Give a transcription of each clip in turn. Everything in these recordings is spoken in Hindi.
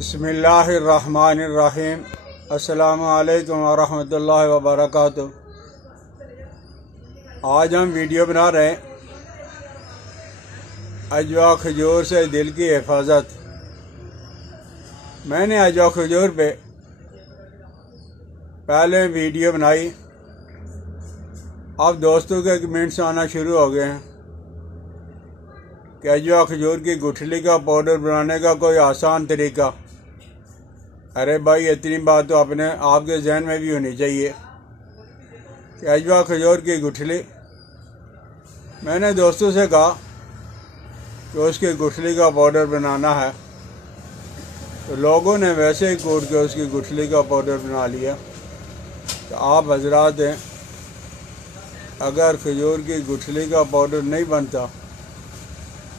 बिस्मिल्लाहिर्रहमानिर्रहीम। अस्सलामु अलैकुम वरहमतुल्लाहि वबरकातुहू। आज हम वीडियो बना रहे हैं अजवा खजूर से दिल की हिफाजत। मैंने अजवा खजूर पे पहले वीडियो बनाई, अब दोस्तों के कमेंट्स आना शुरू हो गए हैं कि अजवा खजूर की गुठली का पाउडर बनाने का कोई आसान तरीका। अरे भाई, इतनी बात तो अपने आपके जहन में भी होनी चाहिए कि अजवा खजूर की गुठली, मैंने दोस्तों से कहा कि उसकी गुठली का पाउडर बनाना है, तो लोगों ने वैसे ही कूट के उसकी गुठली का पाउडर बना लिया। तो आप हजरात हैं, अगर खजूर की गुठली का पाउडर नहीं बनता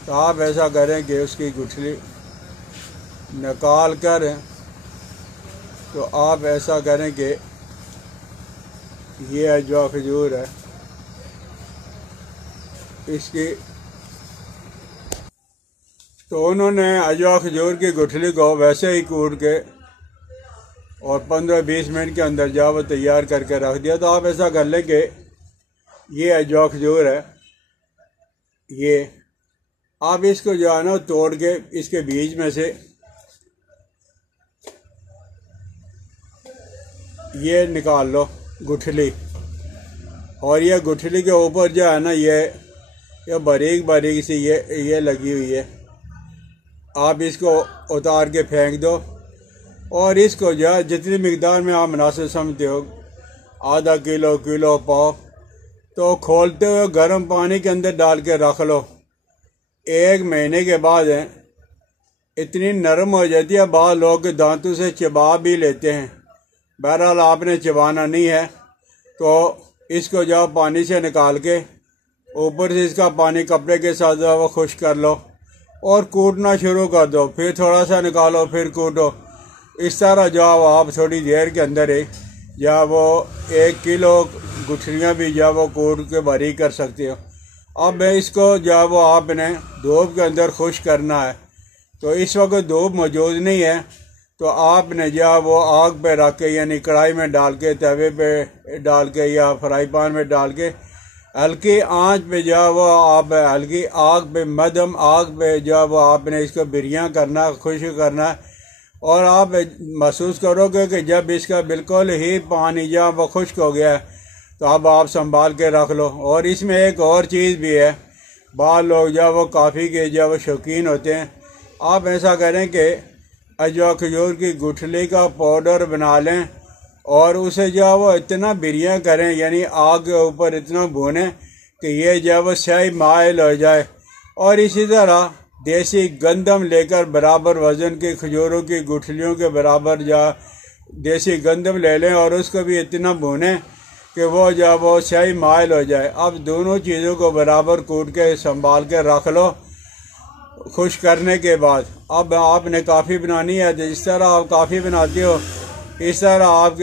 तो आप ऐसा करें कि उसकी गुठली निकाल कर, तो आप ऐसा करें कि ये अजवा खजूर है, इसकी तो उन्होंने अजवा खजूर की गुठली को वैसे ही कूट के और 15-20 मिनट के अंदर जा वो तैयार करके रख दिया। तो आप ऐसा कर लें कि ये अजवा खजूर है, ये आप इसको जो है ना तोड़ के इसके बीज में से ये निकाल लो गुठली, और ये गुठली के ऊपर जो है ना ये बारीक बारीक सी ये लगी हुई है, आप इसको उतार के फेंक दो। और इसको जो है जितनी मिकदार में आप मुनासिब समझते हो, आधा किलो किलो पाव, तो खोलते हुए गर्म पानी के अंदर डाल के रख लो। 1 महीने के बाद इतनी नरम हो जाती है, बाद लोग दांतों से चबा भी लेते हैं। बहरहाल आपने चबाना नहीं है, तो इसको जब पानी से निकाल के ऊपर से इसका पानी कपड़े के साथ जो वो खुश कर लो और कूटना शुरू कर दो। फिर थोड़ा सा निकालो, फिर कूटो। इस तरह जब आप थोड़ी देर के अंदर ही जब वो 1 किलो गुठलियाँ भी जब वो कूट के बारीक कर सकते हो। अब इसको जब वो आपने धूप के अंदर खुश करना है, तो इस वक्त धूप मौजूद नहीं है, तो आपने जब वो आग पे रख के, यानी कढ़ाई में डाल के, तवे पे डाल के या फ्राई पैन में डाल के हल्की आंच पे जब वो आप हल्की आग पे, मध्यम आग पे जब वो आपने इसको बिरियाँ करना, खुश करना है। और आप महसूस करोगे कि जब इसका बिल्कुल ही पानी जब वो खुश्क हो गया है, तो अब आप संभाल के रख लो। और इसमें एक और चीज़ भी है, बाद लोग जब वो काफ़ी के जब वो शौकीन होते हैं, आप ऐसा करें कि अजवा खजूर की गुठली का पाउडर बना लें और उसे जब वो इतना बिरियाँ करें, यानी आग के ऊपर इतना भूनें कि ये जब वो स्याही माइल हो जाए। और इसी तरह देसी गंदम लेकर बराबर वज़न की खजूरों की गुठलियों के बराबर जा देसी गंदम ले लें और उसको भी इतना भूनें कि वो जब वो स्याही माइल हो जाए। अब दोनों चीज़ों को बराबर कूट के संभाल के रख लो खुश करने के बाद। अब आपने काफ़ी बनानी है, तो जिस तरह आप काफ़ी बनाते हो, इस तरह आप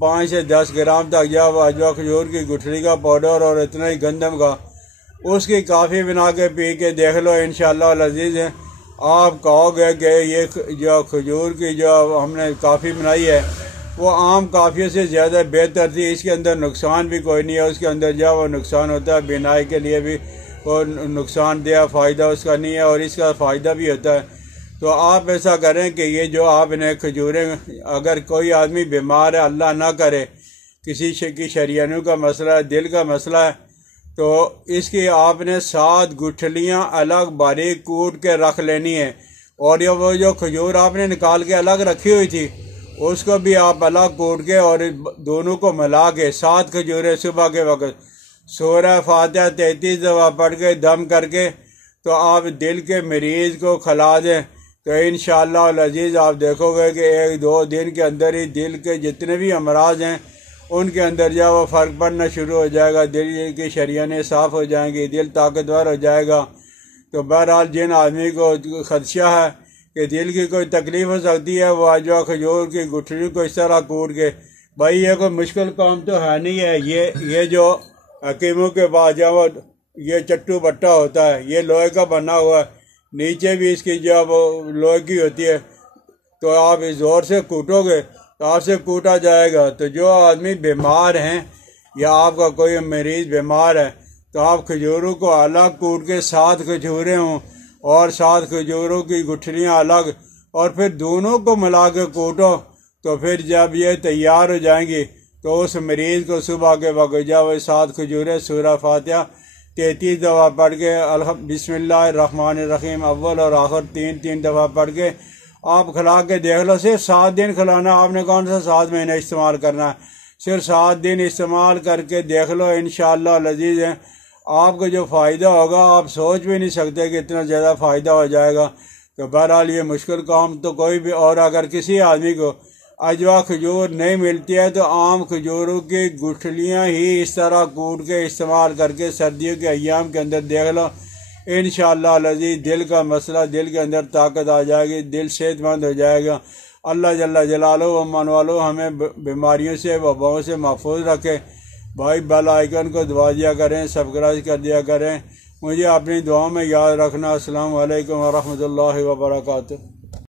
5 से 10 ग्राम तक जब अजवा खजूर की गुठली का पाउडर और इतना ही गंदम का, उसकी काफ़ी बना के पी के देख लो। इंशाअल्लाह अज़ीज़ है, आप कहोगे कि ये जो खजूर की जो हमने काफ़ी बनाई है वो आम काफ़ियों से ज़्यादा बेहतर थी। इसके अंदर नुकसान भी कोई नहीं है, उसके अंदर जब वो नुकसान होता है बीमारी के लिए भी वो नुकसानदेह, फ़ायदा उसका नहीं है, और इसका फ़ायदा भी होता है। तो आप ऐसा करें कि ये जो आपने खजूरें, अगर कोई आदमी बीमार है, अल्लाह ना करे, किसी की शरीयानों का मसला है, दिल का मसला है, तो इसकी आपने 7 गुठलियाँ अलग बारीक कूट के रख लेनी है। और ये वो जो खजूर आपने निकाल के अलग रखी हुई थी, उसको भी आप अलग कूट के और दोनों को मिला के 7 खजूरें सुबह के वक्त सूरह फातिहा 33 दफ़ा पढ़ के दम करके, तो आप दिल के मरीज़ को खिला दें। तो इंशाअल्लाह अज़ीज़ आप देखोगे कि 1-2 दिन के अंदर ही दिल के जितने भी अमराज हैं उनके अंदर जब वो फ़र्क पड़ना शुरू हो जाएगा, दिल की शरीयानें साफ़ हो जाएंगी, दिल ताकतवर हो जाएगा। तो बहरहाल जिन आदमी को खदशा है कि दिल की कोई तकलीफ़ हो सकती है, वो अजवा खजूर की गुठली को इस तरह कूट के, भाई ये कोई मुश्किल काम तो है नहीं है। ये जो हकीमों के पास जब ये चट्टू बट्टा होता है, ये लोहे का बना हुआ है, नीचे भी इसकी जब लोहे की होती है, तो आप इस ज़ोर से कूटोगे तो आपसे कूटा जाएगा। तो जो आदमी बीमार हैं या आपका कोई मरीज़ बीमार है तो आप खजूरों को अलग कूट के 7 खजूरें हों और 7 खजूरों की गुठलियाँ अलग, और फिर दोनों को मिला के कूटो। तो फिर जब ये तैयार हो जाएंगी तो उस मरीज़ को सुबह के वक्त जब 7 खजूरें सूरह फातिहा 33 दफ़ा पढ़ के बिस्मिल्लाहिर्रहमानिर्रहीम अव्वल और आखिर 3-3 दफ़ा पढ़ के आप खिला के देख लो। सिर्फ 7 दिन खिलाना, आपने कौन सा 7 महीने इस्तेमाल करना है, सिर्फ 7 दिन इस्तेमाल करके देख लो। इंशाअल्लाह लजीज है, आपको जो फ़ायदा होगा आप सोच भी नहीं सकते कि इतना ज़्यादा फ़ायदा हो जाएगा। तो बहरहाल ये मुश्किल काम तो कोई भी, और अगर किसी आदमी को अजवा खजूर नहीं मिलती है तो आम खजूरों की गुठलियाँ ही इस तरह कूट के इस्तेमाल करके सर्दियों के अय्याम के अंदर देख लो। इंशाअल्लाह लजीज दिल का मसला, दिल के अंदर ताकत आ जाएगी, दिल सेहतमंद हो जाएगा। अल्लाह जल्ला जलालो व मन वालो हमें बीमारियों से वबाओं से महफूज रखे। भाई बेल आइकन को दबा दिया करें, सब्सक्राइब कर दिया करें। मुझे अपनी दुआओं में याद रखना। अस्सलाम वालेकुम व रहमतुल्लाहि व बरकातुहू।